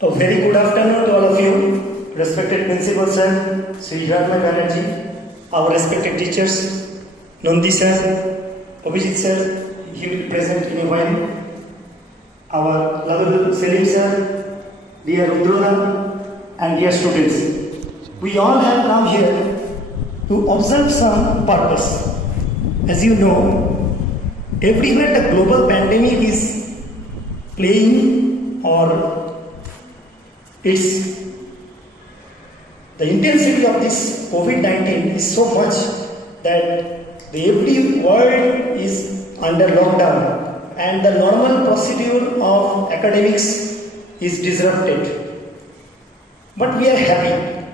A very good afternoon to all of you, respected Principal Sir, Sri Hiranmay Banerjee, our respected teachers, Nandi Sir, Abhijit Sir, he will present in a while, our lovable Selim Sir, dear Rudrona, and dear students. We all have come here to observe some purpose. As you know, everywhere the global pandemic is playing or the intensity of this COVID-19 is so much that the every world is under lockdown and the normal procedure of academics is disrupted. But we are happy.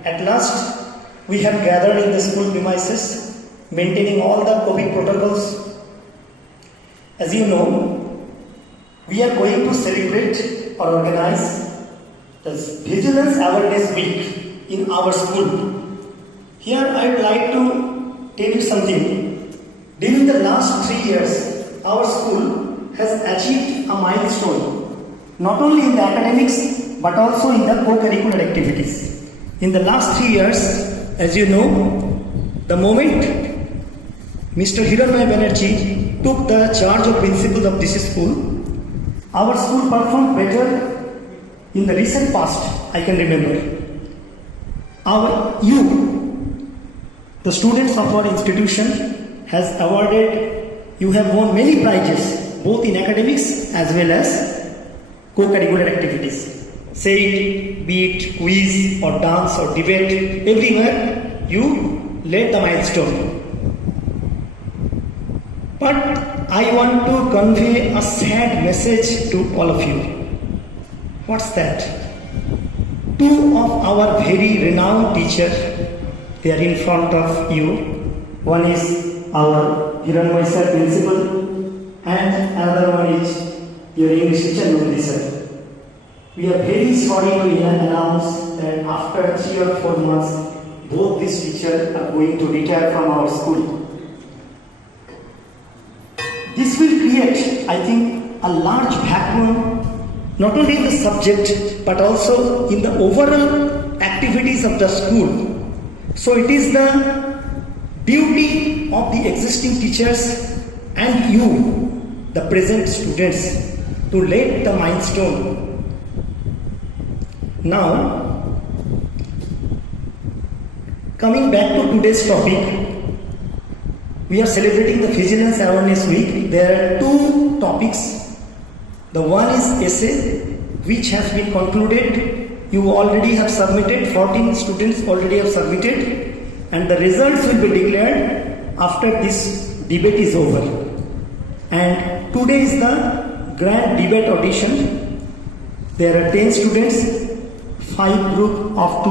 At last, we have gathered in the school premises, maintaining all the COVID protocols. As you know, we are going to celebrate or organize the Vigilance Awareness Week in our school. Here I would like to tell you something. During the last 3 years, our school has achieved a milestone, not only in the academics but also in the co-curricular activities. In the last 3 years, as you know, the moment Mr. Hiranmay Banerjee took the charge of principal of this school, our school performed better in the recent past, I can remember. The students of our institution has awarded, you have won many prizes, both in academics as well as co-curricular activities. Say it, be it quiz or dance or debate, everywhere you led the milestone. But I want to convey a sad message to all of you. What's that? Two of our very renowned teachers, they are in front of you. One is our Hiranmay Sir principal and another one is your English teacher Nandi Sir. We are very sorry to announce that after 3 or 4 months, both these teachers are going to retire from our school. This will create, I think, a large vacuum not only in the subject but also in the overall activities of the school. So it is the duty of the existing teachers and you, the present students, to lay the milestone. Now, coming back to today's topic, we are celebrating the Vigilance Awareness Week. There are 2 topics. The one is essay, which has been concluded. You already have submitted, 14 students already have submitted, and the results will be declared after this debate is over. And today is the grand debate audition. There are 10 students, 5 group of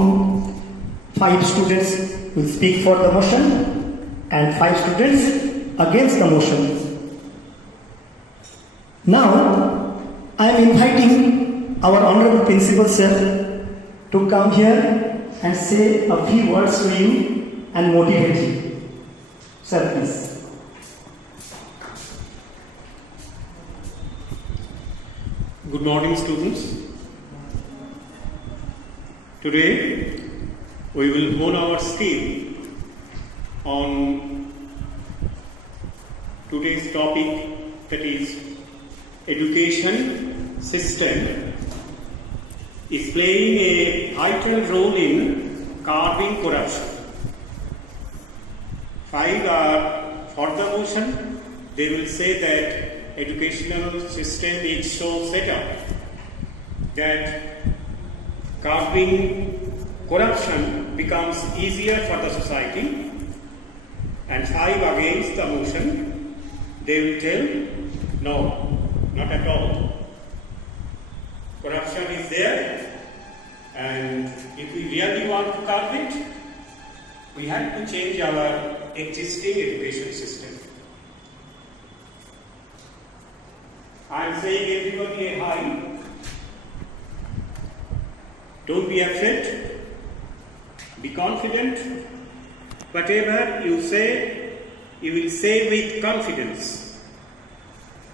5 students will speak for the motion and 5 students against the motion. Now, I am inviting our Honorable Principal Sir to come here and say a few words to you and motivate you. Sir, please. Good morning, students. Today, we will hone our skill on today's topic, that is education system is playing a vital role in curbing corruption. 5 are for the motion. They will say that educational system is so set up that curbing corruption becomes easier for the society, and 5 against the motion. They will tell, no, not at all. Corruption is there, and if we really want to curb it, we have to change our existing education system. I am saying everybody a hi. Don't be afraid. Be confident. Whatever you say, you will say with confidence,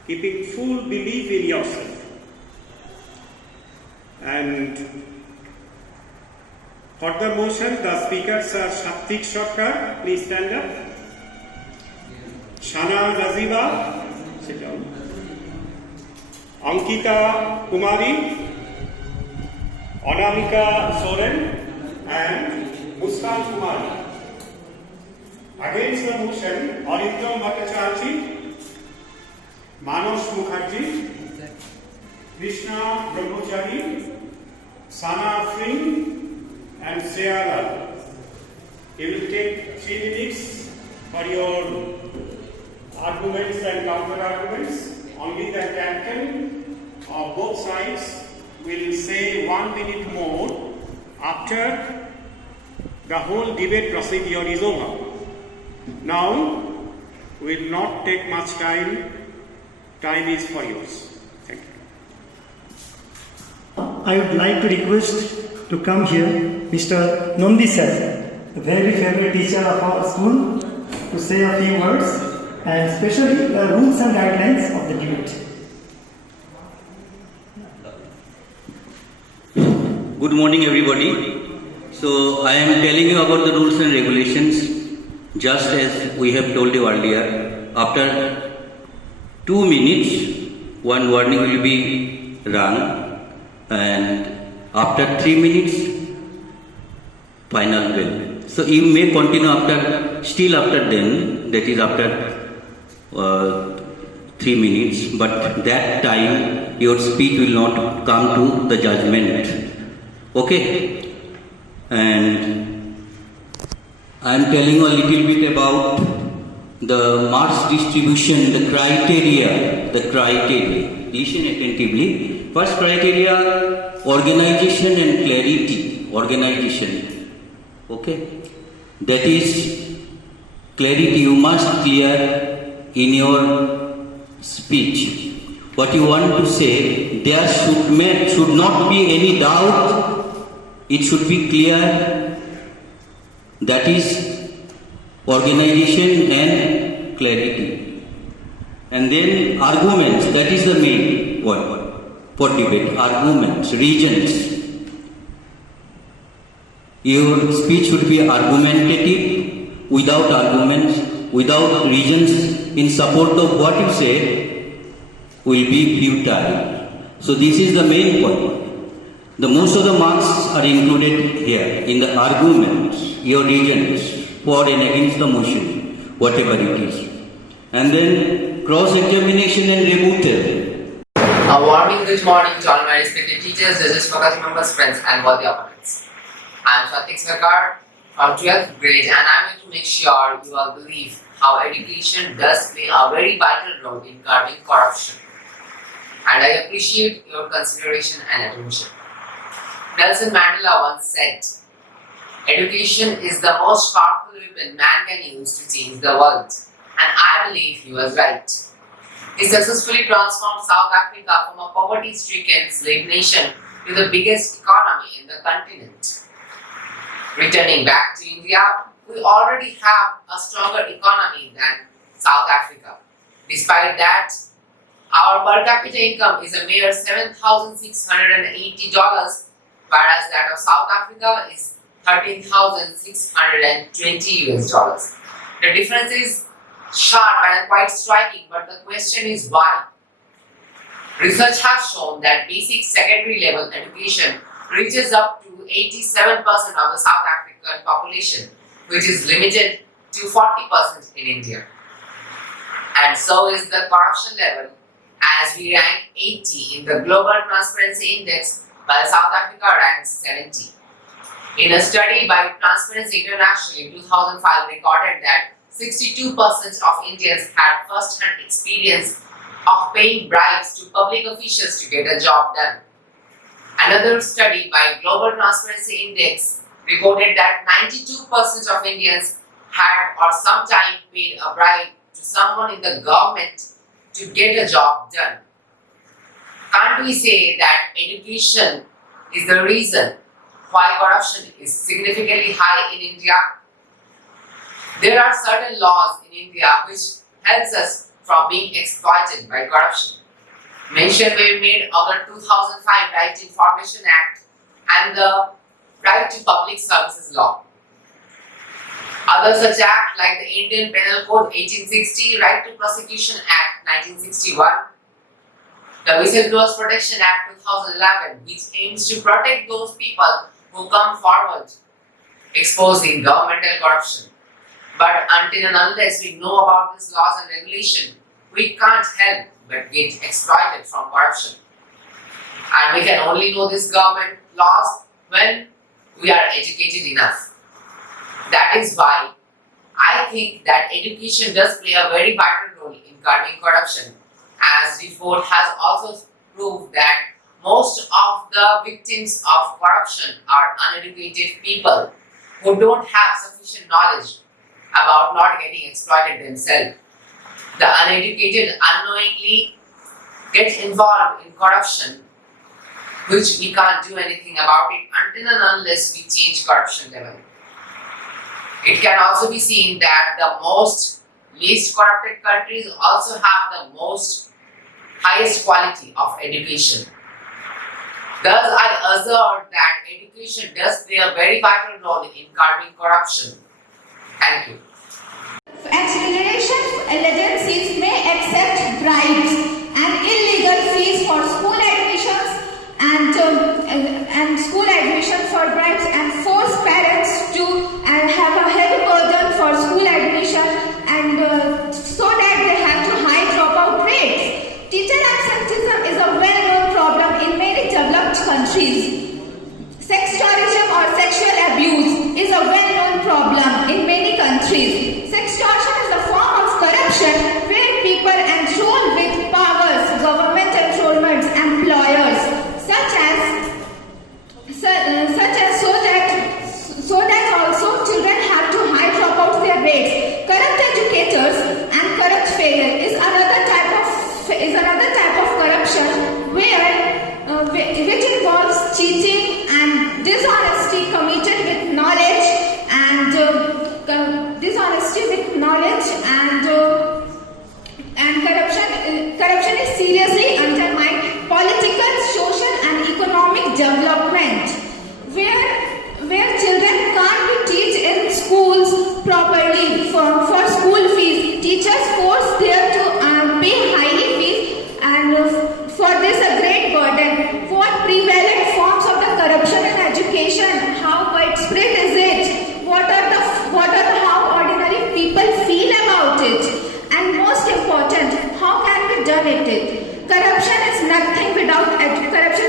keeping full belief in yourself. And for the motion, the speakers are Shaktik Sarkar, please stand up. Shana Raziba, sit down. Ankita Kumari, Anamika Soren, and Muskan Kumari. Against the motion, Arindam Bhattacharjee, Manos Mukherjee, Krishna Brahmachari, Sana Singh, and Shreya. You will take 3 minutes for your arguments and counter arguments. Only the captain of both sides will say 1 minute more after the whole debate procedure is over. Now, we will not take much time. Time is for yours. Thank you. I would like to request to come here Mr. Nondi sir, a very favorite teacher of our school, to say a few words and especially the rules and guidelines of the debate. Good morning, everybody. So I am telling you about the rules and regulations, just as we have told you earlier. After 2 minutes, one warning will be run, and after 3 minutes, final bell. So you may continue still after then, that is after 3 minutes, but that time your speech will not come to the judgment. Okay? And I am telling you a little bit about the marks distribution, the criteria. Listen attentively. First criteria, organization and clarity. Organization. Okay? That is clarity. You must clear in your speech what you want to say. There should not be any doubt. It should be clear. That is organization and clarity. And then arguments, that is the main one for debate. Arguments, reasons. Your speech should be argumentative. Without arguments, without reasons in support of what you say, will be futile. So this is the main point. The most of the marks are included here in the arguments, your reasons for and against the motion, whatever it is. And then cross-examination and rebuttal. A warming good morning to all my respected teachers, judges, faculty members, friends, and worthy opponents. I am Shaktik Sarkar from 12th grade, and I am going to make sure you all believe how education does play a very vital role in curbing corruption. And I appreciate your consideration and attention. Nelson Mandela once said, "Education is the most powerful weapon man can use to change the world." And I believe he was right. He successfully transformed South Africa from a poverty-stricken slave nation to the biggest economy in the continent. Returning back to India, we already have a stronger economy than South Africa. Despite that, our per capita income is a mere $7,680, whereas that of South Africa is $13,620. The difference is sharp and quite striking, but the question is why? Research has shown that basic secondary level education reaches up to 87% of the South African population, which is limited to 40% in India. And so is the corruption level, as we rank 80 in the Global Transparency Index, while South Africa ranks 70. In a study by Transparency International in 2005 recorded that 62% of Indians had first-hand experience of paying bribes to public officials to get a job done. Another study by Global Transparency Index reported that 92% of Indians had or sometime paid a bribe to someone in the government to get a job done. Can't we say that education is the reason why corruption is significantly high in India? There are certain laws in India which helps us from being exploited by corruption. Mention were made of the 2005 Right to Information Act and the Right to Public Services Law. Other such acts like the Indian Penal Code 1860, Right to Prosecution Act 1961, the Whistleblowers Protection Act 2011, which aims to protect those people who come forward exposing governmental corruption. But until and unless we know about these laws and regulation, we can't help but get exploited from corruption. And we can only know these government laws when we are educated enough. That is why I think that education does play a very vital role in curbing corruption, as the report has also proved that most of the victims of corruption are uneducated people who don't have sufficient knowledge about not getting exploited themselves. The uneducated unknowingly get involved in corruption, which we can't do anything about it until and unless we change corruption level. It can also be seen that the most least corrupted countries also have the most highest quality of education. Thus, I assert that education does play a very vital role in curbing corruption. Thank you. Acceleration agencies may accept bribes and illegal fees for school admissions and school admission for bribes and force parents to have a heavy burden for school admission and so that they have to high dropout rates. Teacher absenteeism is a well-known problem in many developed countries. Sex tourism or sexual abuse is a well-known problem in many countries. Sextortion is a form of corruption where people enroll with powers, government enrollments, employers, such as so that also children have to high drop out their rates. Corrupt educators and corrupt failure is another type of corruption which involves cheating and dishonesty committed with knowledge and corruption is seriously undermined political, social and economic development where children can't be taught in schools properly for school fees. Teachers force them to pay highly fees and for this a great burden. What prevalent forms of the corruption in education? How widespread is it? What are the how ordinary people feel about it? And most important, how can we done it? Corruption is nothing without education.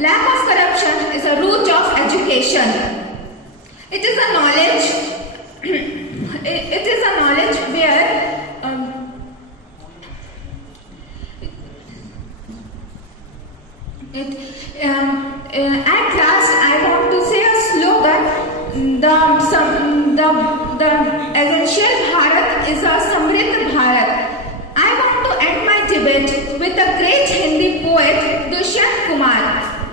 Lack of corruption is a root of education. It is a knowledge where at last I want to say a slogan. The essential Bharat is a Samriddh Bharat. I want to end my debate with a great Hindi poet Dushyant Kumar.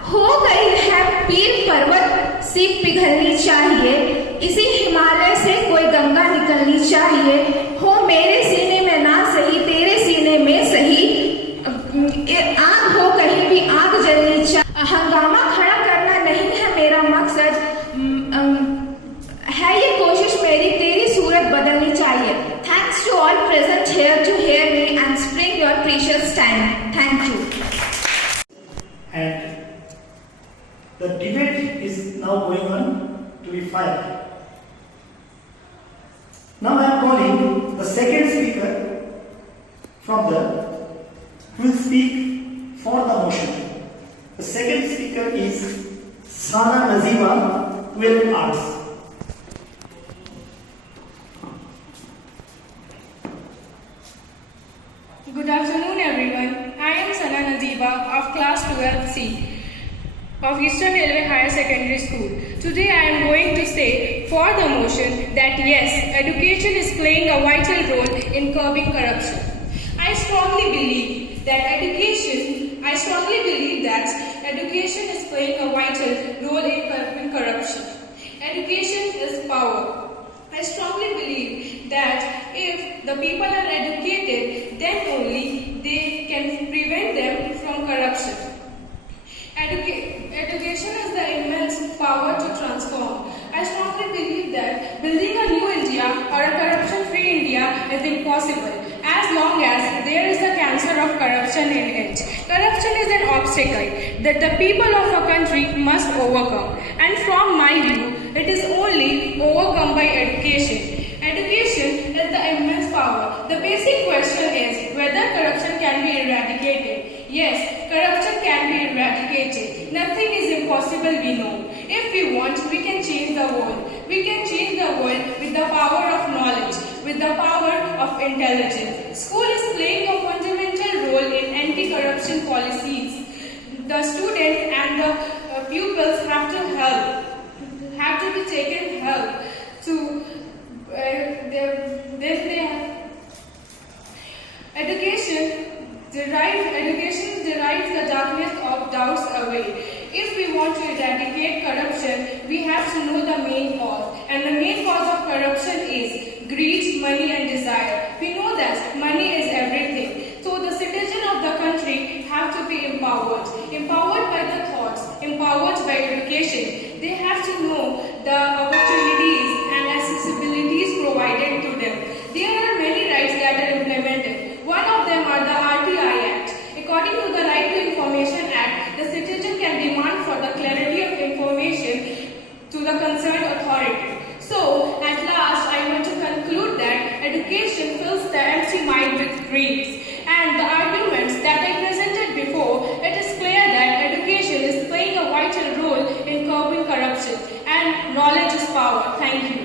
हो गई है पीर पर्वत सी पिघलनी चाहिए, इसी हिमालय से कोई गंगा निकलनी चाहिए, हो मेरे सीने में ना सही तेरे सीने में सही, आग हो कहीं भी आग जलनी चाहिए। हंगामा खड़ा करना नहीं है मेरा मकसद, है ये कोशिश मेरी तेरी सूरत बदलनी चाहिए। Thanks to all present here to hear me and spring your precious time. Thank you. And the debate is now going on to be filed. Now I am calling the second speaker who will speak for the motion. The second speaker is Sana Naziba, 12 Arts. Good afternoon everyone. I am Sana Naziba of class 12C of Eastern Railway Higher Secondary School. Today I am going to say for the motion that yes, education is playing a vital role in curbing corruption. I strongly believe that education is playing a vital role in curbing corruption. Education is power. I strongly believe that if the people are educated, then only impossible as long as there is a cancer of corruption in it. Corruption is an obstacle that the people of a country must overcome, and from my view, it is only overcome by education. Education is the immense power. The basic question is whether corruption can be eradicated. Yes, corruption can be eradicated. Nothing is impossible, we know. If we want, we can change the world. We can change the world with the power of knowledge, with the power of intelligence. School is playing a fundamental role in anti-corruption policies. The students and the pupils have to help, have to be taken help to Education derives the darkness of doubts away. If we want to eradicate corruption, we have to know the main cause. And the main cause of corruption is greed, money and desire. We know that money is everything. So the citizens of the country have to be empowered. Empowered by the thoughts, empowered by education. They have to know the opportunities and accessibilities provided to them. There are many rights that are implemented. One of them are the RTI Act. According to the Right to Information Act, the citizen can demand for the clarity of information to the concerned authority. So, at last, I want to conclude that education fills the empty mind with dreams. And the arguments that I presented before, it is clear that education is playing a vital role in curbing corruption. And knowledge is power. Thank you.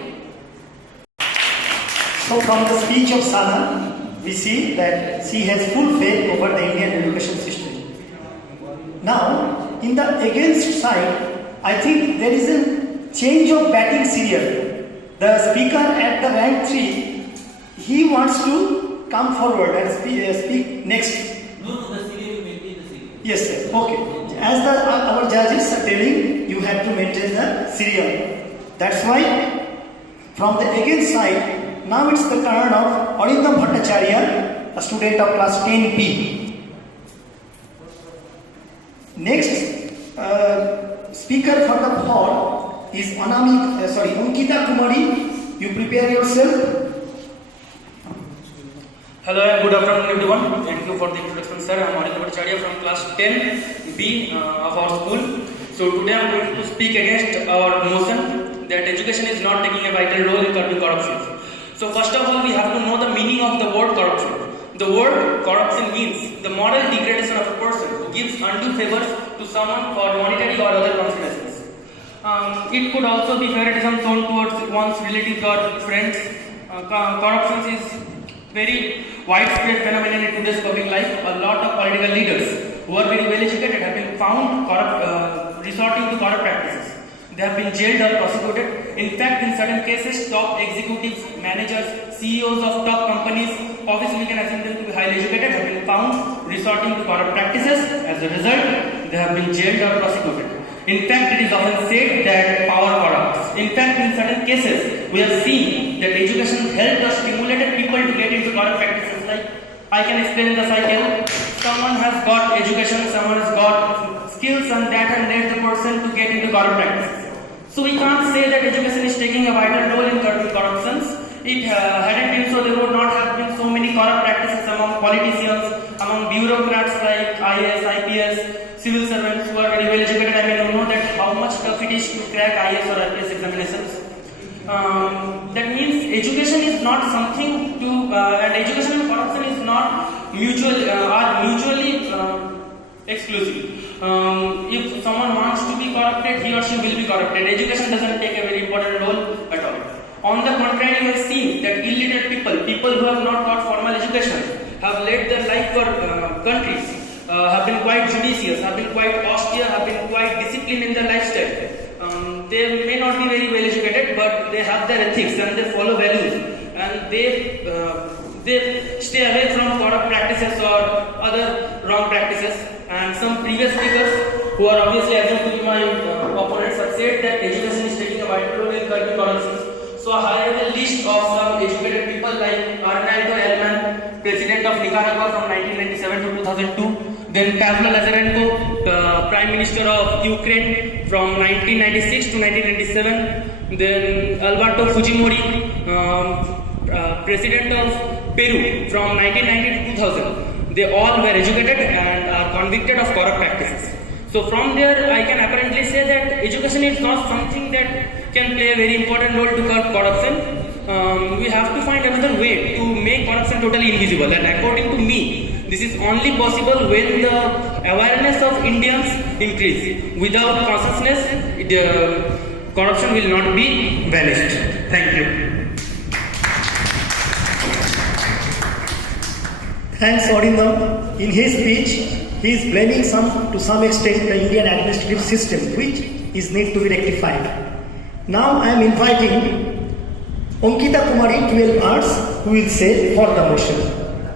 So from the speech of Sana, we see that she has full faith over the Indian education system. Now, in the against side, I think there is a change of batting serial. The speaker at the rank 3, he wants to come forward and speak next. No, the serial you maintain the serial. Yes, sir. Okay. As our judges are telling, you have to maintain the serial. That's why, from the against side, now it's the turn of Arindam Bhattacharya, a student of class 10B. Next speaker for the hall is Ankita Kumari. You prepare yourself. Hello and good afternoon everyone. Thank you for the introduction, sir. I am Arindam Bhattacharya from class 10B of our school. So today I am going to speak against our motion that education is not taking a vital role in curbing corruption. So first of all, we have to know the meaning of the word corruption. The word corruption means the moral degradation of a person who gives undue favors to someone for monetary or other considerations. It could also be favoritism shown towards one's relatives or friends. Corruption is very widespread phenomenon in today's public life. A lot of political leaders who are very well educated have been found resorting to corrupt practices. They have been jailed or prosecuted. In fact, in certain cases, top executives, managers, CEOs of top companies, obviously we can assume them to be highly educated, have been found resorting to corrupt practices. As a result, they have been jailed or prosecuted. In fact, it is often said that power corrupts. In fact, in certain cases, we have seen that education helped or stimulated people to get into corrupt practices. Like, I can explain the cycle. Someone has got education, someone has got skills, and that has led the person to get into corrupt practices. So we can't say that education is taking a vital role in curbing corruptions. It hadn't been so, there would not have been so many corrupt practices among politicians, among bureaucrats like IAS, IPS, civil servants who are very well educated. I mean, you know that how much tough it is to crack IAS or IPS examinations. That means education is not something to, and education and corruption is not mutually exclusive. If someone wants to be corrupted, he or she will be corrupted. Education doesn't take a very important role at all. On the contrary, we have seen that illiterate people who have not got formal education, have led their life for countries, have been quite judicious, have been quite austere, have been quite disciplined in their lifestyle. They may not be very well educated, but they have their ethics and they follow values, and they stay away from corrupt practices or other wrong practices. And some previous speakers who are obviously assumed to be my opponents have said that education is taking a vital role in curbing corruption. So I have a list of some educated people like Arnaldo Elman, President of Nicaragua from 1997 to 2002. Then Pavlo Lazarenko, Prime Minister of Ukraine from 1996 to 1997. Then Alberto Fujimori, President of Peru from 1990 to 2000. They all were educated and are convicted of corrupt practices. So from there, I can apparently say that education is not something that can play a very important role to curb corruption. We have to find another way to make corruption totally invisible, and according to me, this is only possible when the awareness of Indians increase. Without consciousness, corruption will not be vanished. Thank you. Thanks, Arindam. In his speech, he is blaming to some extent the Indian administrative system, which is need to be rectified. Now I am inviting Ankita Kumari, 12 Arts, who will say for the motion.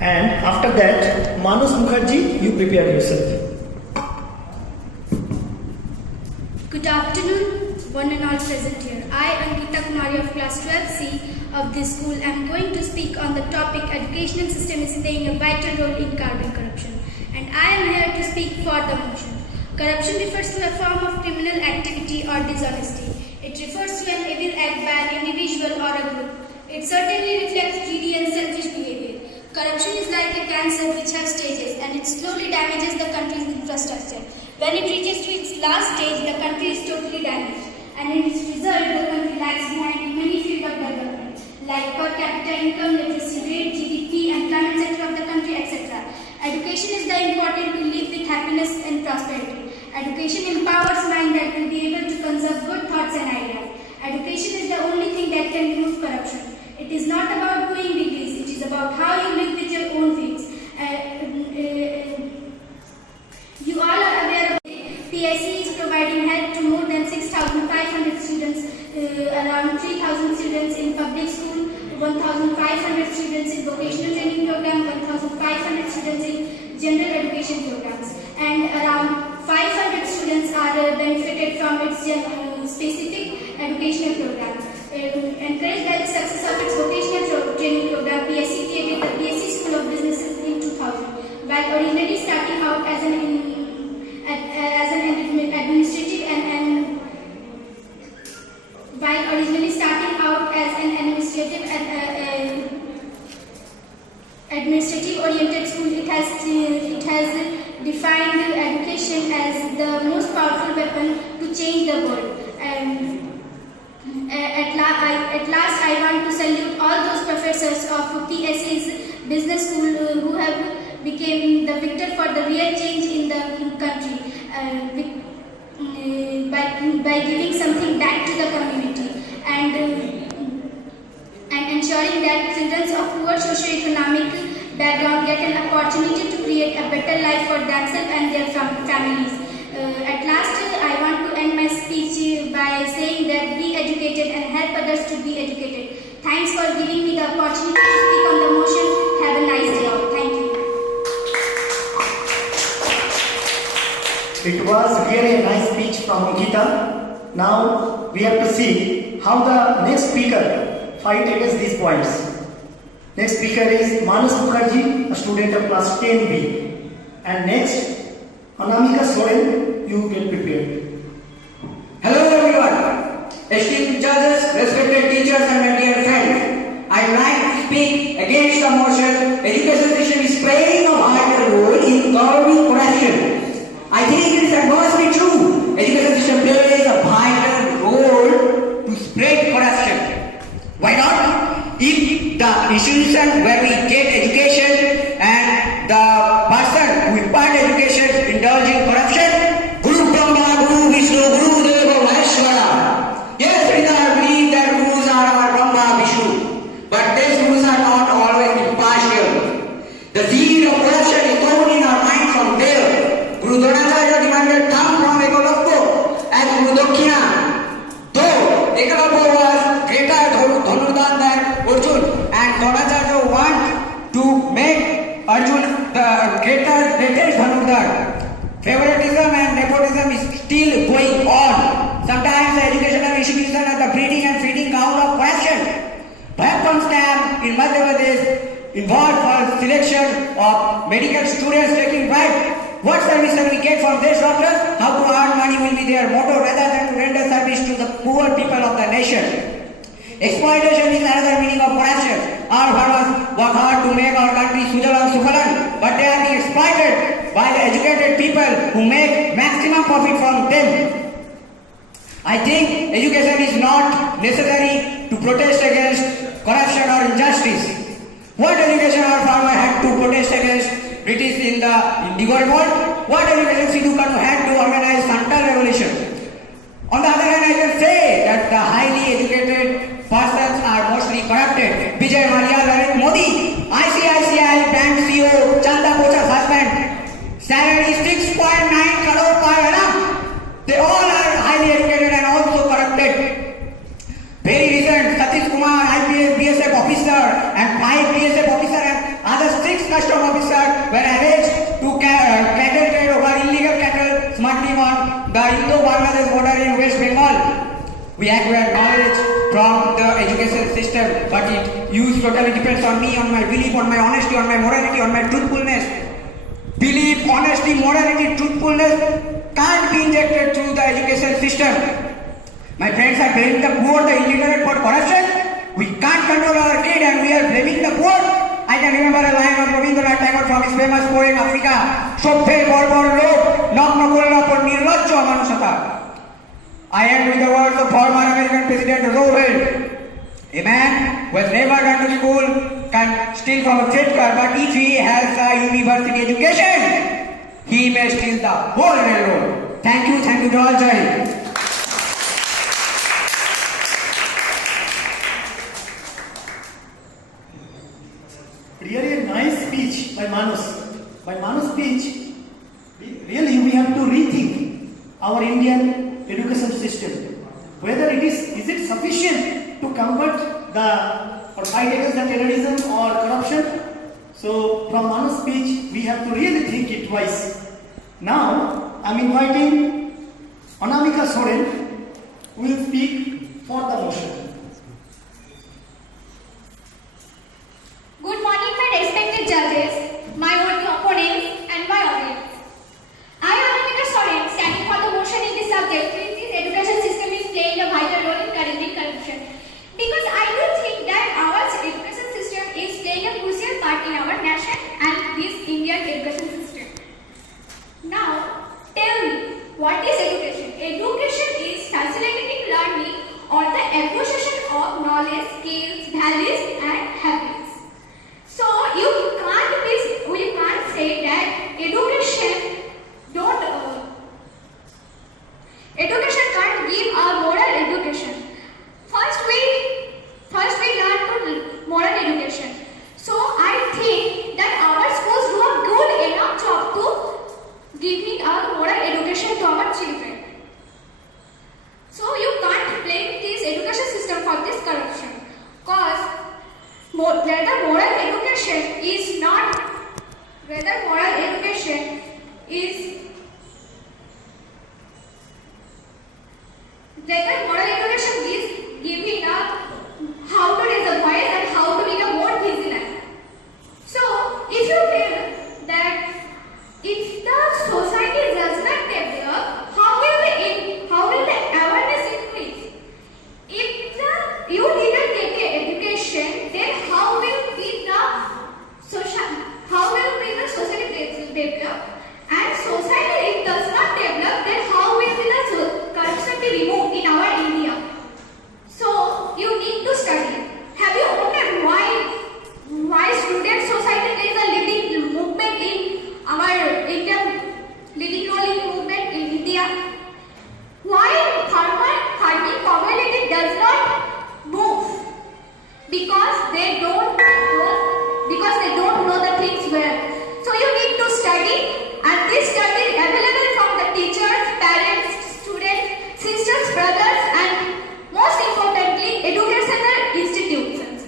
And after that, Manas Mukherjee, you prepare yourself. Good afternoon, one and all present here. I, Ankita Kumari of class 12C of this school, am going to speak on the topic educational system is playing a vital role in curbing corruption. And I am here to speak for the motion. Corruption refers to a form of criminal activity or dishonesty. It refers to an evil act by an individual or a group. It certainly reflects greedy and selfish behavior. Corruption is like a cancer which has stages, and it slowly damages the country's infrastructure. When it reaches to its last stage, the country is totally damaged, and in its result, the country lags behind in many fields of development, like per capita income, literacy rate, GDP, employment sector of the country, etc. Education is the important to live with happiness and prosperity. Education empowers mind that will be able to conserve good thoughts and ideas. Education is the only thing that can remove corruption. It is not about doing degrees, it is about how you live with your own things. You all are aware of PSC is providing help to more than 6,500 students, around 3,000 students in public school, 1,500 students in vocational training program, 1,500 students in general education programs, and around 500 students are benefited from its specific educational program. Encouraged by the success of its vocational training program, PSC created the PSC School of Businesses in 2000. While originally starting out as an administrative oriented school, it has defined education as the most powerful weapon to change the world. At last, I want to salute all those professors of PSC's business school who have become the victor for the real change in the country by giving something back to the community and ensuring that children of poor socio-economic background get an opportunity to create a better life for themselves and their families. At last, I want to end my speech by saying that be educated and help others to be educated. Thanks for giving me the opportunity to speak on the motion. Have a nice day all. Thank you. It was really a nice speech from Ankita. Now we have to see how the next speaker fight against these points. Next speaker is Manas Mukherjee, a student of class 10B. And next, Anamika Soren, you get prepared. Hello everyone, esteemed judges, respected teachers and my dear friends. I would like to speak against the motion education system is playing a vital role in curbing corruption. I think it is adversely true. Education system plays a vital role to spread corruption. Why not? If the institution where we get education and the person who impart education indulge in corruption, Guru Brahma, Guru Vishnu, Guru Deva Maheshwara. Yes, I believe that gurus are our Brahma, Vishnu, but these gurus are not always impartial. The seed of corruption is thrown in our mind from there. Guru Dronacharya demanded thumb from Ekalavya as Guru Dakshina. Though Ekalavya was greater Dhanurdan than Arjun, and Dronacharya want to make Arjun the greatest Dhanurdan. Favoritism and nepotism is still going on. Sometimes the educational institution are the breeding and feeding ground of corruption. Bhakam stamp in Madhya Pradesh involved for selection of medical students taking bribe. What service we get from these doctors? How to earn money will be their motto rather than to render service to the poor people of the nation. Exploitation is another meaning of corruption. Our farmers work hard to make our country Sujalam Sukhalam, but they are being exploited by the educated people who make maximum profit from them. I think education is not necessary to protest against corruption or injustice. What education our farmer had to protest against British in the Indigo Revolt? What education Sidhu Kanu had to organize Santal Revolution? On the other hand, I can say that the highly educated persons are mostly corrupted. Vijay Mallya, Narendra Modi, ICICI Bank CEO, Chanda Kochhar's husband, salary 6.9 crore per annum. They all are highly educated and also corrupted. Very recent, Satish Kumar, IPS, BSF officer and 5 BSF officer and other 6 custom officers were arranged to cattle trade over illegal cattle smuggling on the Indo-Bangladesh border in West Bengal. We acquire knowledge from the education system, but it use totally depends on me, on my belief, on my honesty, on my morality, on my truthfulness. Belief, honesty, morality, truthfulness can't be injected through the education system. My friends are blaming the poor, the illiterate for corruption. We can't control our kid and we are blaming the poor. I can remember a line of Rabindranath Tagore from his famous poem Africa. Shobhe borbor log, nagna korla por nirlajjo manusata. I end with the words of former American President Roosevelt. A man who has never gone to school can steal from a thrift car, but if he has a university education, he may steal the whole railroad. Thank you to all. Jai. Really a nice speech by Manus. By Manus' speech, really we have to rethink our Indian education system. Whether is it sufficient to convert or fight against the terrorism or corruption? So from Manus' speech, we have to really think it twice. Now, I am inviting Anamika Soren, who will speak for the motion. Good morning, my respected judges, my opponents, and my audience. I am Anamika Soren, standing for the motion in this subject, which is education system is playing a vital role in currently corruption. Because I do think that our education system is playing a crucial part in our nation and this Indian education system. Now, tell me, what is education? Education is facilitating learning or the acquisition of knowledge, skills, values, and habits. So you can't say that education can't give a moral education. First we learn to moral education. So I think that our schools do a good enough job to giving a moral education to our children. So you can't blame this education system for this corruption, cause whether moral education is giving up how to raise a voice and how to become more vigilant. So if you feel that if the society does not develop, how will the awareness increase? If you didn't get the education, then how will the society develop? And society if does not develop, then how will the corruption be removed in our India? So you need to study. Have you wondered why student society plays a leading movement in our leading role in movement in India? Why farming community does not move? Because they don't know the things well. So you need to study, and this study is available from the teachers, parents, students, sisters, brothers, and most importantly, educational institutions.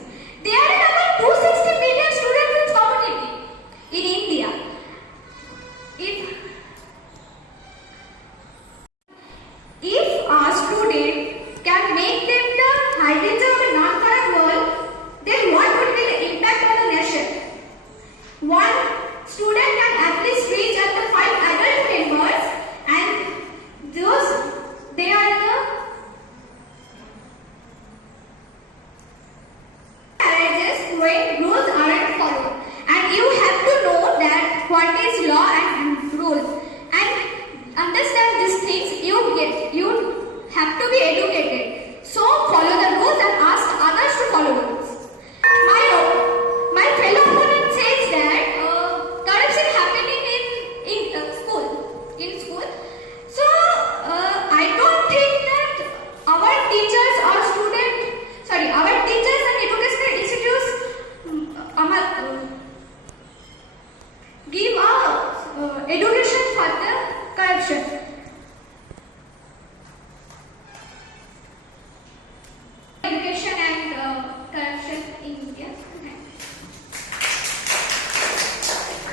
There are about 260 million students in community in India. If a student can make them the hygiene of a non-corrupt world, then what would be the impact on the nation? One student can at least reach up to 5 adult members, and they are the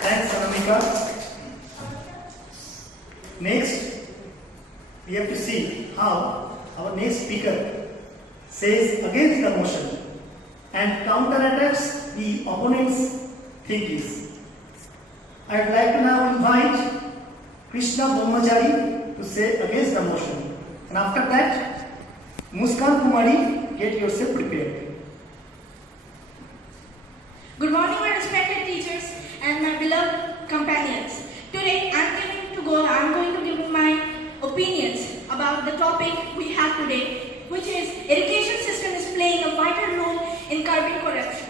Thanks, Anamika. Next, we have to see how our next speaker says against the motion and counterattacks the opponent's thinkings. I'd like to now invite Krishna Brahmachari to say against the motion. And after that, Muskan Kumari, get yourself prepared. Good morning, my respected teachers and my beloved companions. Today, I'm going to give my opinions about the topic we have today, which is education system is playing a vital role in curbing corruption.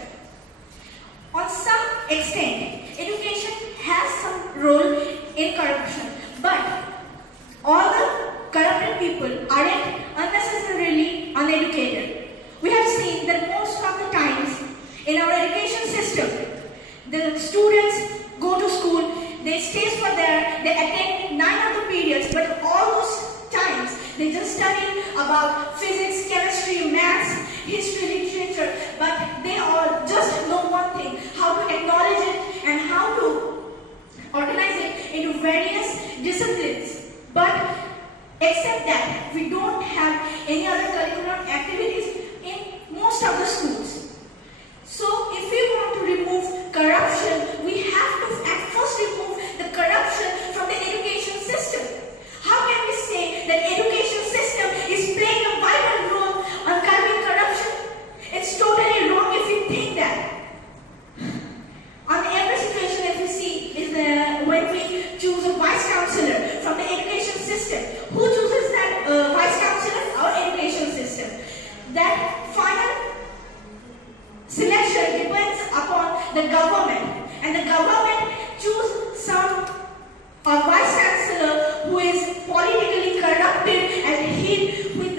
On some extent, education has some role in corruption, but all the corrupted people aren't unnecessarily uneducated. We have seen that most of the times in our education system, the students go to school, they stay for there, they attend 9 of the periods, but all those times they just study about physics, chemistry, maths, history, literature, but they all just know one thing, how to acknowledge it and how to organize it into various disciplines. But except that, we don't have any other curriculum activities in most of the schools. So if we want to remove corruption, we have to at first remove the corruption from the education system. How can we say that education system is playing a vital role on curbing corruption? It's totally wrong if you think that. On every situation, if you see, is when we choose a vice chancellor from the education system. Who chooses that vice chancellor? Our education system. That final selection depends upon the government, and the government choose some vice chancellor who is politically corrupted and hid with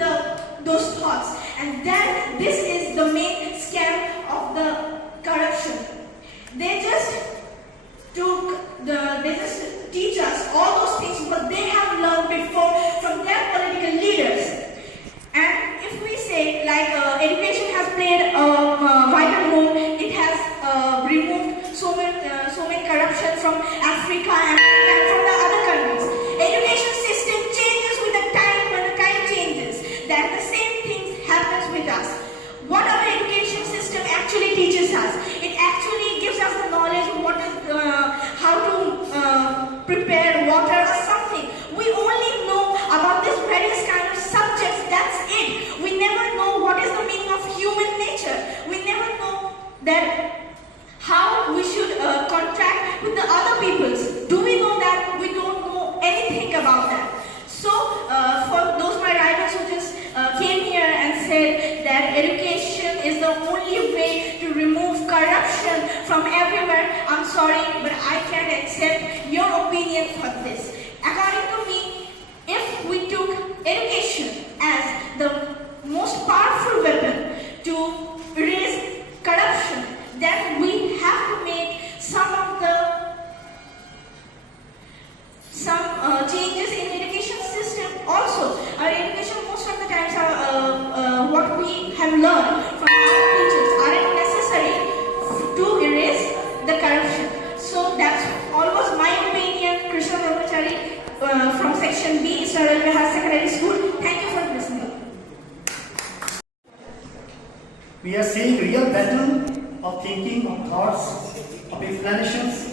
those thoughts, and then this is the main scam of the corruption. They just teach us all those things, but they have learned before from their political leaders. And if we say like education has played a vital role, it has removed so many corruption from Africa and from the other countries. Education system changes with the time. When the time changes, that the same thing happens with us. What our education system actually teaches us, it actually gives us the knowledge of what is how to prepare water or something. We only know about this various kind of subjects. That's it. We never know what is the meaning of human nature. We never know that how we should contract with the other peoples. Do we know that? We don't know anything about that. So for those my rivals who just came here and said that education is the only way to remove corruption from everywhere, I'm sorry, but I can't accept your opinion for this. According to me, if we took education as the most powerful weapon to erase corruption, then we have to make some changes in education system also. Our education most of the times are what we have learned from our teachers aren't necessary to erase the corruption. So that's almost my opinion. Krishna Brahmachari from section B, Israel Higher Secondary School. Thank you for listening. We are seeing real battle of thinking, of thoughts, of explanations.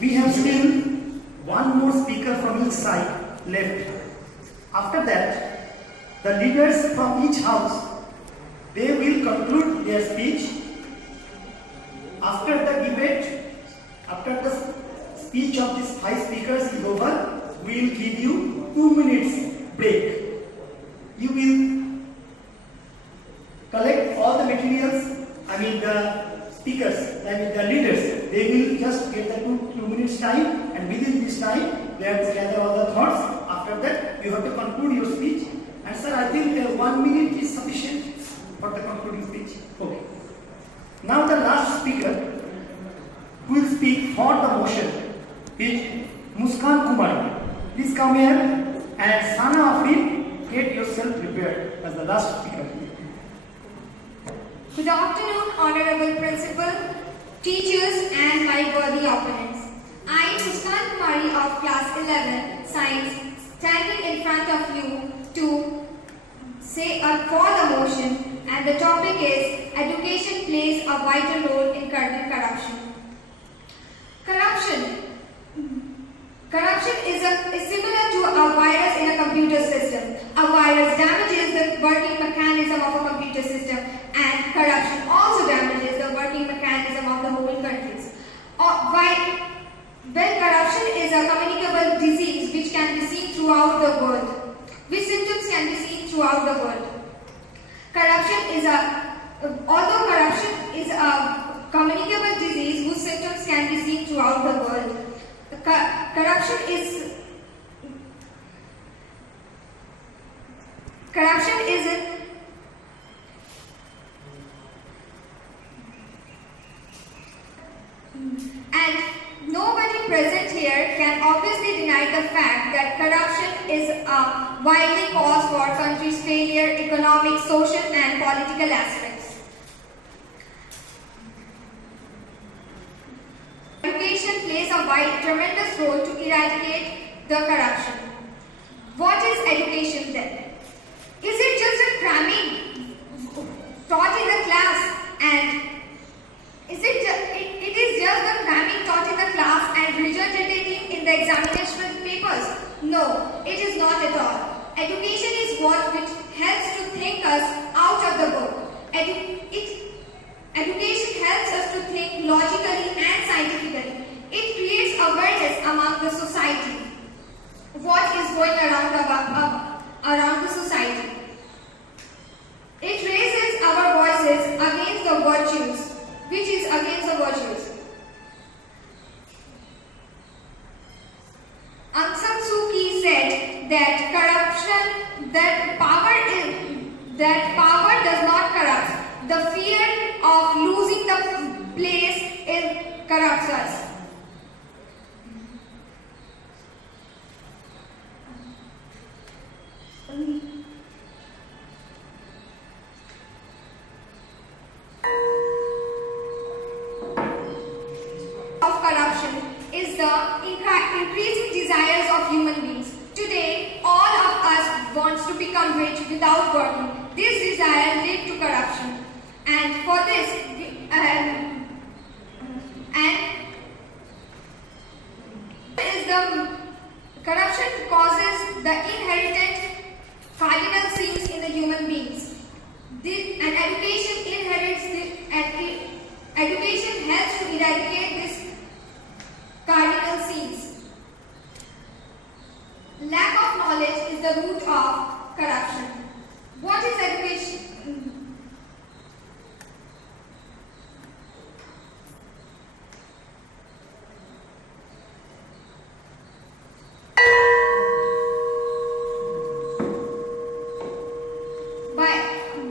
We have still one more speaker from each side left. After that, the leaders from each house, they will conclude their speech. After the debate, after the speech of these 5 speakers is over, we will give you 2 minutes break. You will collect all the materials, the speakers, the leaders, they will just get the 2 minutes time, and within this time, they have to gather all the thoughts. After that, you have to conclude your speech. And sir, I think 1 minute is sufficient for the concluding speech. Okay. Now the last speaker who will speak for the motion is Muskan Kumari. Please come here, and Sana Afrin, get yourself prepared as the last speaker. Good afternoon, Honorable Principal, teachers and my worthy opponents. I, Muskan Kumari of class 11 Science, standing in front of you to say for the motion, and the topic is education plays a vital role in curbing corruption. Corruption is similar to a virus in a computer system. A virus damages the working mechanism of a computer system, and corruption also damages the working mechanism of the whole countries. Well, corruption is a communicable disease which can be seen throughout the world. Which symptoms can be seen throughout the world? Although corruption is a communicable disease whose symptoms can be seen throughout the world. Corruption is and nobody present here can obviously deny the fact that corruption is a widely cause for country's failure, economic, social and political aspects. Education plays a tremendous role to eradicate the corruption. What is education then? Is it just a cramming taught in the class and it is just the cramming taught in the class and regurgitating in the examination papers? No, it is not at all. Education is what which helps to think us out of the book. Education helps us to think logically and scientifically. It creates awareness among the society. What is going around the society? It raises our voices against the virtues. Which is against the virtues? Aung San Suu Kyi said that power does not corrupt. The fear of losing the place corrupts us. Of corruption is the increasing desires of human beings. Today, all of us wants to become rich without working. This desire leads to corruption, and for this, corruption causes the inherent cardinal sins in the human beings. Education helps to eradicate this cardinal sins. Lack of knowledge is the root of corruption. What is education?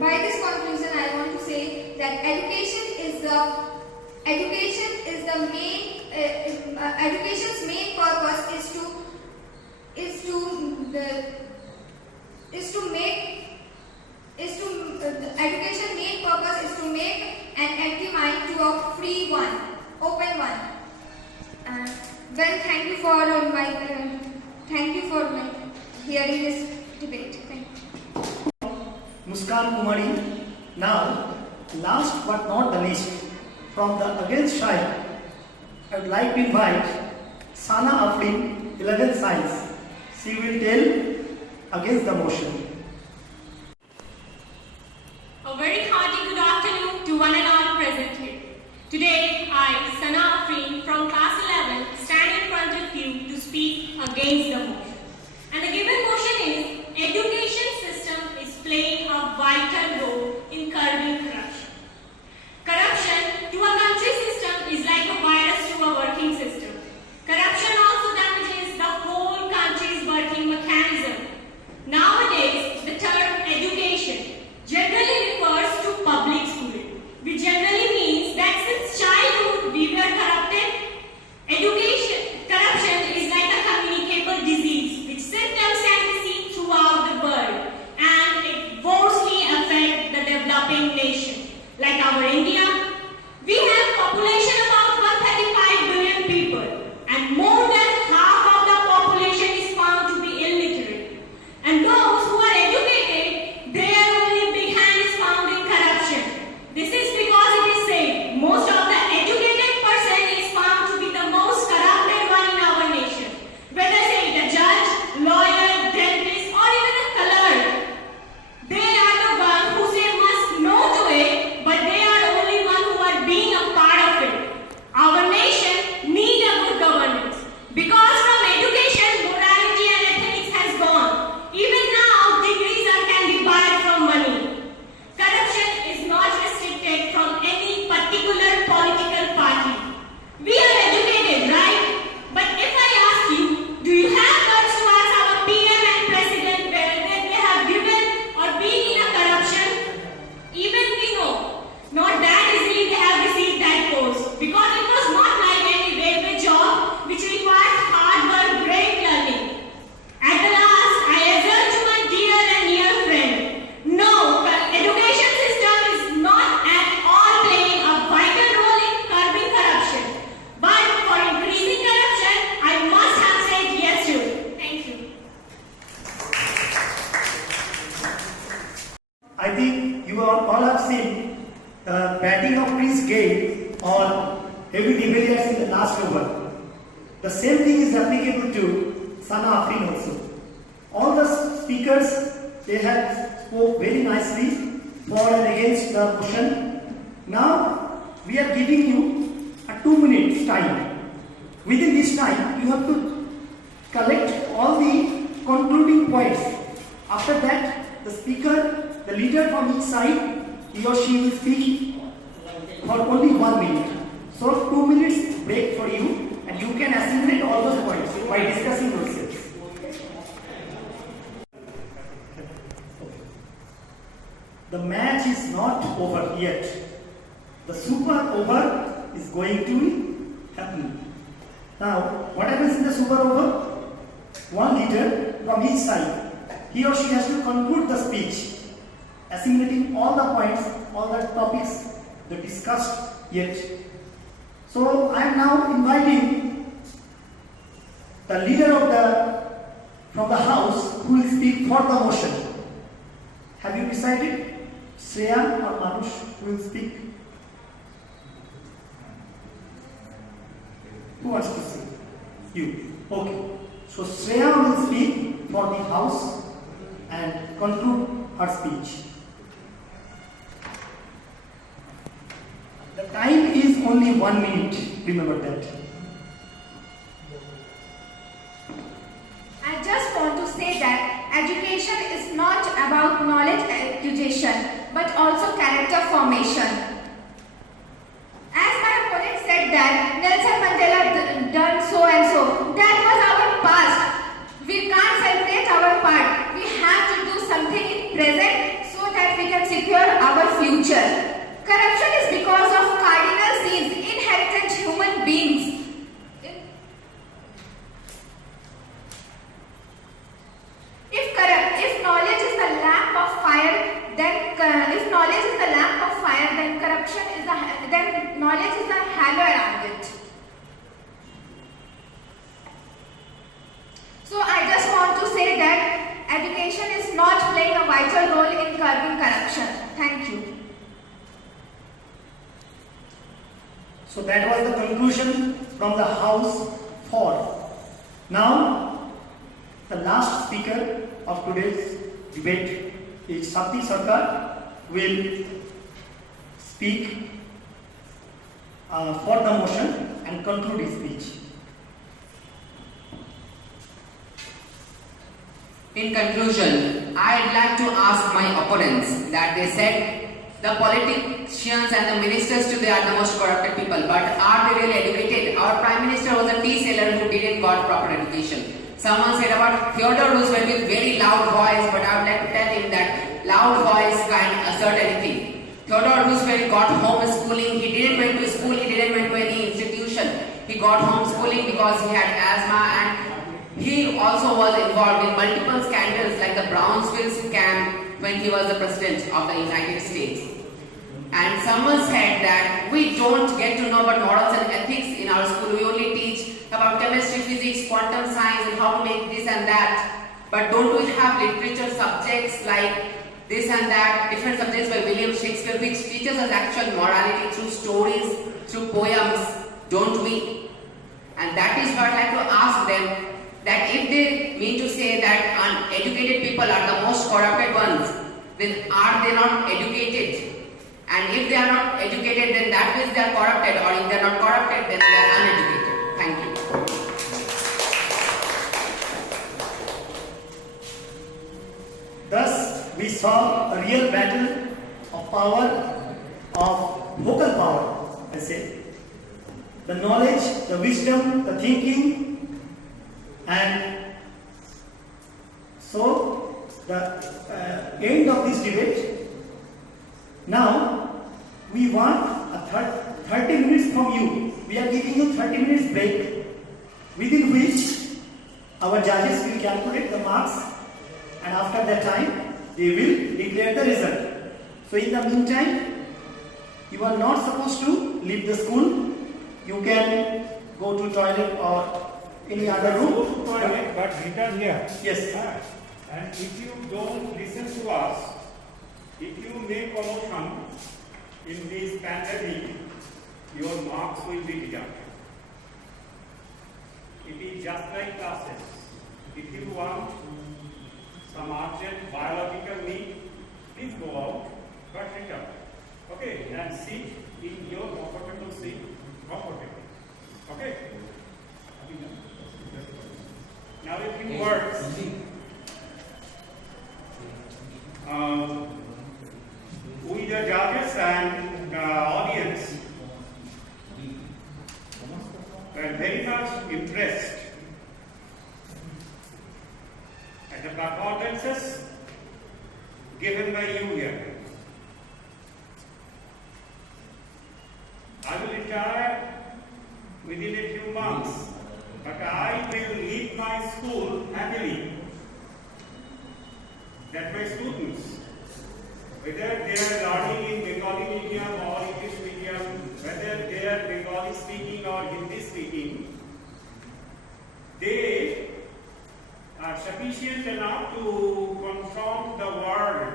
By this conclusion, I want to say that education's main purpose is to make an empty mind to a free one, open one. Well, thank you for hearing this debate. Thank you. Muskan Kumari. Now, last but not the least, from the against side, I would like to invite Sana Afrin, 11th Science. She will tell against the motion. A very hearty good afternoon to one and all present here. Today, I, Sana Afrin from class 11, stand in front of you to speak against the motion. And the given motion is, education system is playing a vital role in curbing corruption. Corruption to a country system is like a virus to a working system. Corruption also damages the whole country's working mechanism. Nowadays, the term education generally refers to public schooling, which generally means that since childhood we were corrupted. Corruption is like a communicable disease, which symptoms can be seen throughout the world, and it mostly affects the developing nation. Like our India, we have population of I think you all have seen batting of Prince Gale on heavy de Villiers in the last over. The same thing is applicable to Sana Afrin also. All the speakers, they have spoke very nicely for and against the motion. Now we are giving you a 2 minutes time. Within this time, you have to collect all the concluding points. After that, the speaker, the leader from each side, he or she will speak for only 1 minute. So 2 minutes break for you, and you can assimilate all those points by discussing yourselves. The match is not over yet. The super over is going to happen. Now, what happens in the super over? One leader from each side, he or she has to conclude the speech, assimilating all the points, all the topics that discussed yet. So, I am now inviting the leader from the house who will speak for the motion. Have you decided? Shreya or Manush who will speak? Who wants to speak? You. Okay. So Shreya will speak for the house and conclude her speech. The time is only 1 minute. Remember that. I just want to say that education is not about knowledge acquisition but also character formation. As my opponent said that Nelson Mandela done so and so, that was our past. We can't celebrate our part. We have to do something in present so that we can secure our future. Corruption is because of cardinal sins inherent in human beings. If knowledge is the lamp of fire, then corruption is then knowledge is the halo around it. So I just want to say that education is not playing a vital role in curbing corruption. Thank you. So that was the conclusion from the House 4. Now, the last speaker of today's debate is Shakti Sarkar, will speak for the motion and conclude his speech. In conclusion, I'd like to ask my opponents that they said the politicians and the ministers today are the most corrupted people, but are they really educated? Our Prime Minister was a tea seller who didn't got proper education. Someone said about Theodore Roosevelt with very loud voice, but I would like to tell him that loud voice can't assert anything. Theodore Roosevelt got homeschooling. He didn't went to school, he didn't went to any institution. He got homeschooling because he had asthma, and he also was involved in multiple scandals like the Brownsville scam when he was the president of the United States. And someone said that we don't get to know about morals and ethics in our school. We only teach about chemistry, physics, quantum science, and how to make this and that. But don't we have literature subjects like this and that, different subjects by William Shakespeare, which teaches us actual morality through stories, through poems, don't we? And that is what I'd like to ask them, that if they mean to say that uneducated people are the most corrupted ones, then are they not educated? And if they are not educated, then that means they are corrupted, or if they are not corrupted, then they are uneducated. Thank you. Thus, we saw a real battle of power, of vocal power, I say. The knowledge, the wisdom, the thinking, and so the end of this debate. Now, we want a 30 minutes from you. We are giving you 30 minutes break, within which our judges will calculate the marks, and after that time, they will declare the result. So in the meantime, you are not supposed to leave the school. You can go to toilet or any other room. But return here. Yes. And if you don't listen to us, if make promotion in this pandemic, your marks will be deducted. It is just like classes. If you want some urgent biological need, please go out, but return. Okay, and sit in your comfortable seat, comfortably. Okay? Now a few words. We the judges and the audience were very much impressed at the performances given by you here. I will retire within a few months, but I will leave my school happily that my students, whether they are learning in Bengali medium or English medium, whether they are Bengali speaking or Hindi speaking, they are sufficient enough to confront the world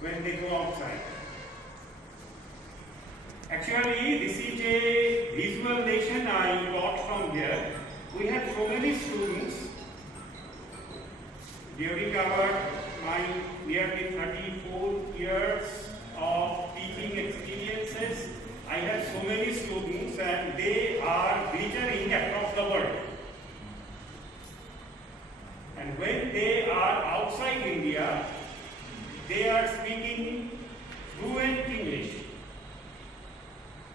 when they go outside. Actually, this is a visualization I got from here. We had so many students during my nearly 34 years of teaching experiences. I had so many students and they are glittering across the world. And when they are outside India, they are speaking fluent English.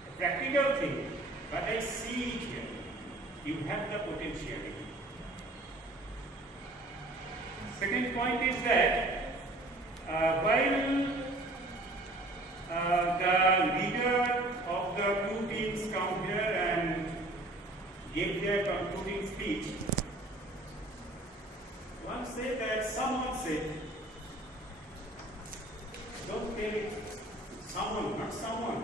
A practical thing, but I see it here. You have the potentiality. Second point is that while the leader of the two teams come here and give their concluding speech, one said that someone said, don't tell it, someone, not someone.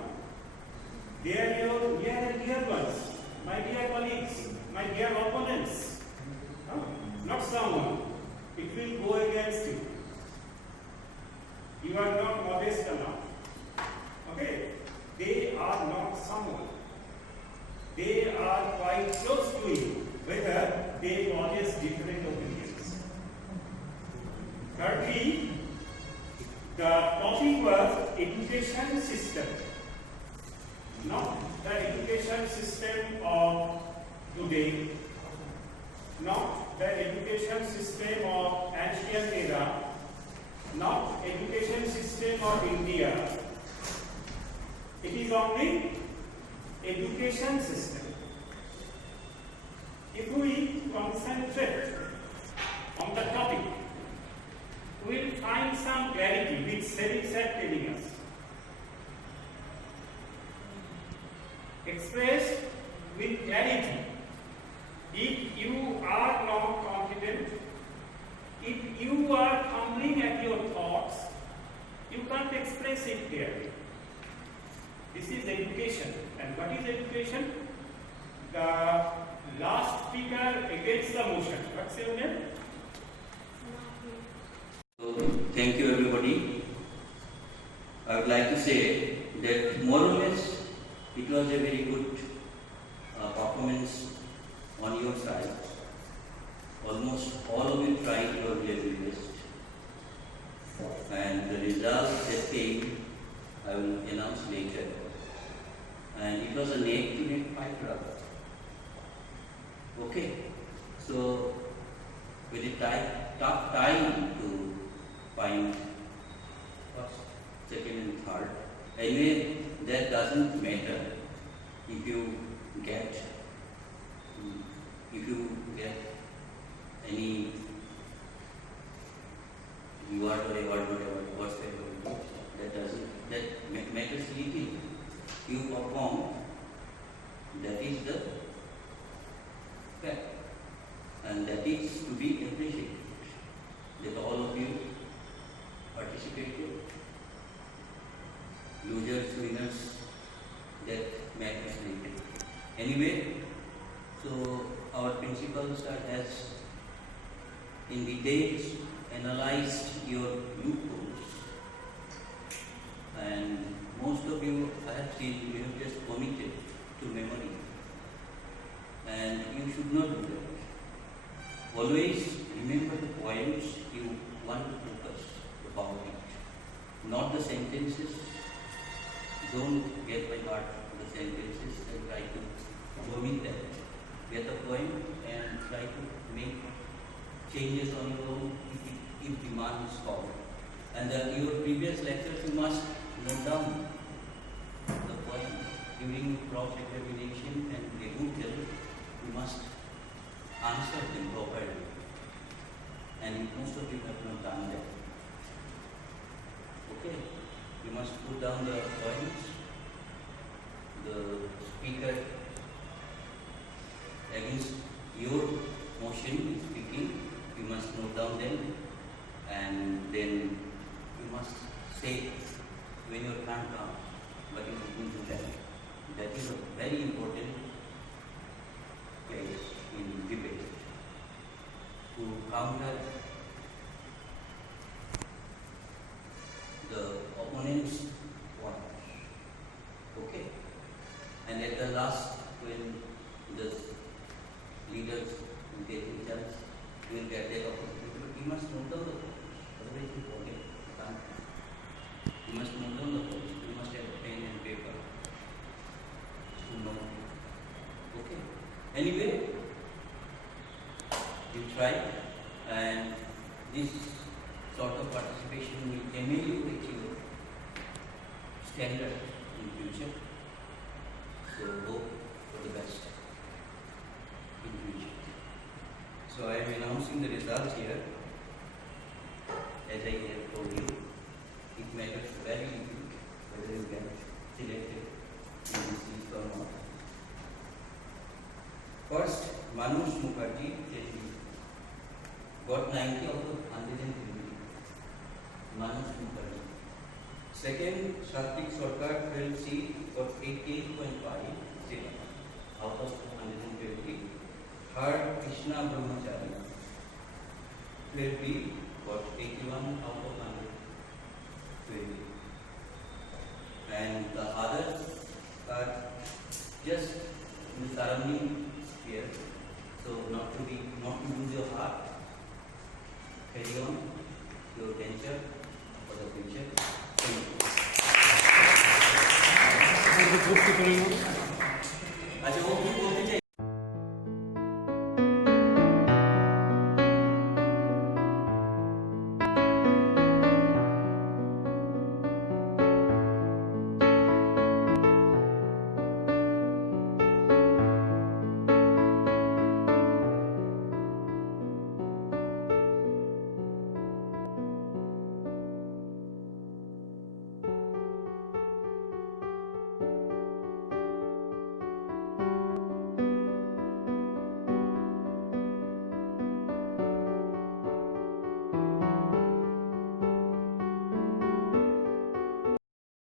They are your near and dear ones, my dear colleagues, my dear opponents, not someone. It will go against you. You are not modest enough. Okay? They are not someone. They are quite close to you, whether they possess different opinions. Thirdly, the topic was education system. Not the education system of today, not the education system of ancient era, not education system of India. It is only education system. If we concentrate on the topic, we will find some clarity which Serik is telling us. Expressed with clarity. If you are not confident, if you are fumbling at your thoughts, you can't express it clearly. This is education. And what is education? The last speaker against the motion. What's your name? So, thank you everybody. I would like to say that more or less it was a very good performance on your side. Almost all of you tried your very best. And the results that came, I will announce later. And it was a neck-to-neck fight rather. Okay, so very tough time to find first, second and third. Anyway, that doesn't matter if you get any reward or whatever, that matters little. You perform, that is the fact, and that is to be appreciated, that all of you participated, losers, winners, that matters little. Anyway, so our principal sir has in details analyzed your loopholes still you have just committed to memory. And you should not do that. Always remember the poems you want to focus about it, not the sentences. Don't get by heart the sentences and try to vomit them. Get the poem and try to make changes on your own if demand is called. And your previous lectures, you must note down the poem during proper examination and rebuttal. You must answer them properly. And most of you have not done that. Okay? You must put down the points. The speaker against your motion is speaking. You must note down them, and then you must say when your turn comes what you are going to do that. That is a very important place in debate to counter the opponent's points. Okay? And at the last, when the leaders will get the chance, you will get that opportunity. But you must note down the points. Otherwise you forget. You can't. You must note down the points. You must have a pen and paper to know. Okay? Anyway, you try, and this sort of participation will ameliorate your standard in future. So hope for the best in future. So I am announcing the results here. As I have told you, it matters very little whether you get selected in this list or not. First, Manush Mukherjee got 90 out of 120. Manush Mukherjee. Second, Satvik Sarkar, 12C, got 88.5 out of 120. Third, Krishna Brahmachari, 12B, got 81 out of 120. And the others are just in the surrounding sphere. So not to lose your heart. Carry on your venture for the future. Thank you.